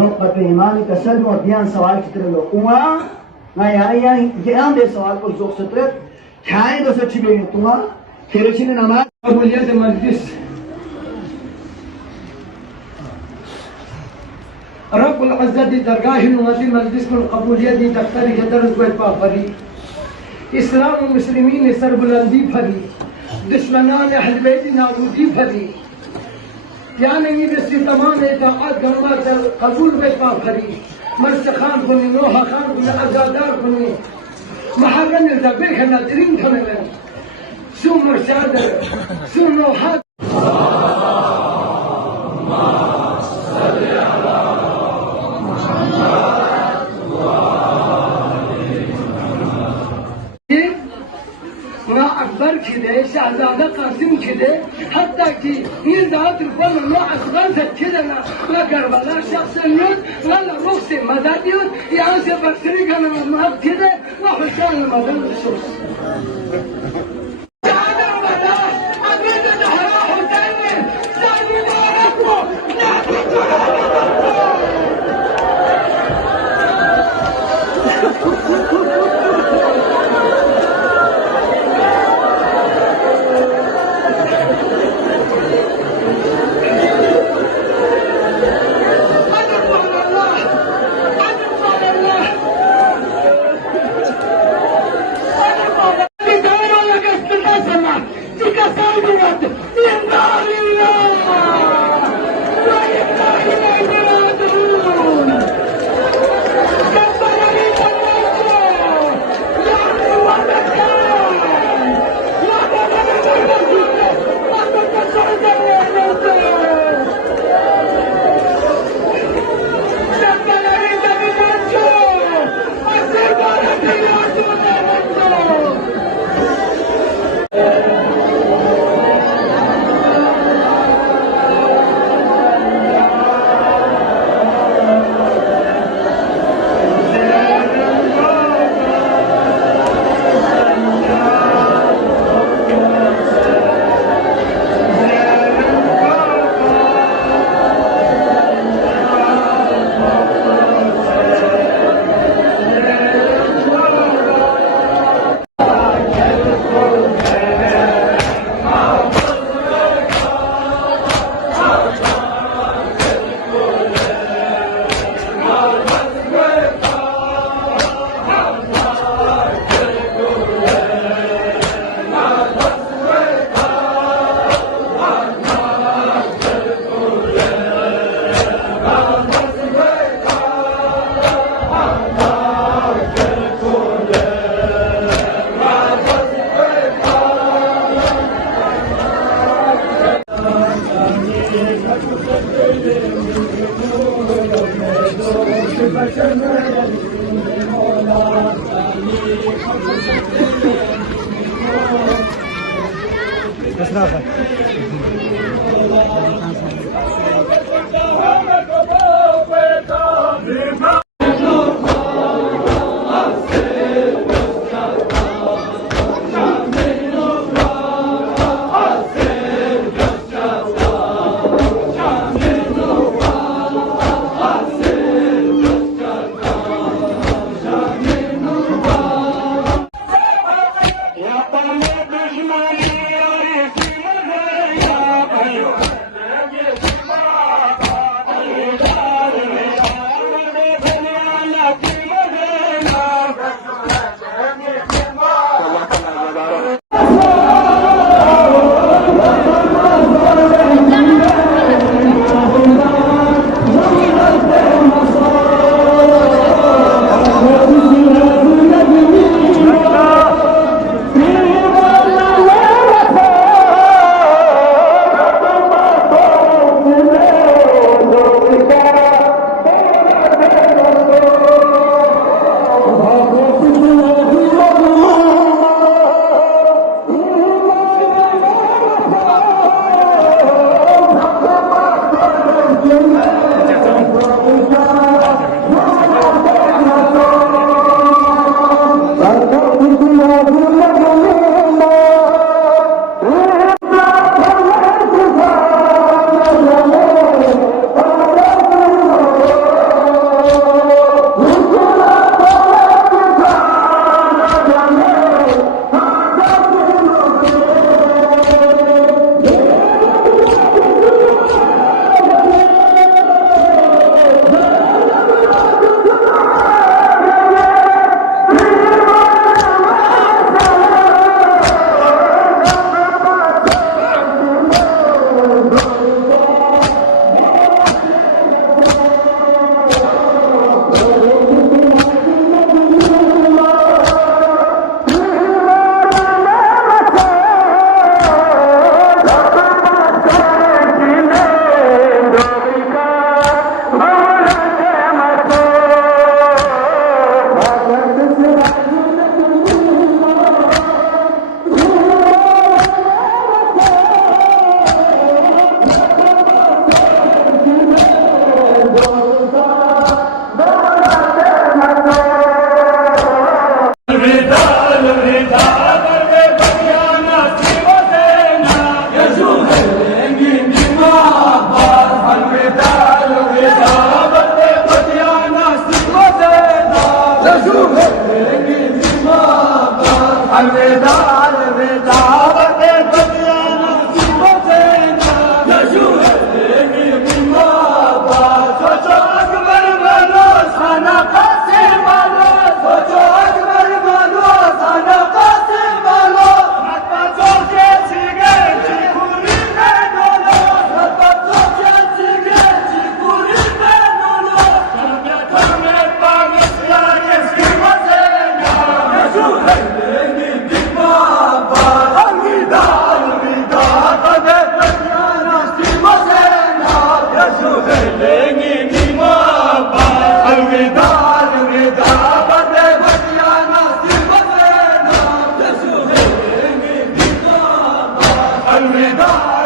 ذوق پیمان کسل و دیان سوال چترلو اوما نا یا یان دے سوال کو ذوق سترت کھائے دو سچ بھی تما خیرشین نماز قبولیت مجلس رب العزة درگاہ نمازی مجلس کو قبولیت دفتر درس گوئے پاپری اسلام و مسلمین سر بلندی پھری دشمنان اہل بیت نابودی پھری یا نہیں بسی تمام اطاعت گنوات قبول بے پاپری مرس خان کنی نوحا خان کنی ازادار کنی محرم الزبیخ نادرین کنی سو مرشاد سو نوحات أكبر كده شهزادة قاسم كده حتى كي يزعط الفن ما أصغر كده لا كربلاء شخصيات ولا روسي مداديون يعزي بكتيري كانوا ما كده وحسان المدن الشوس يا الوداع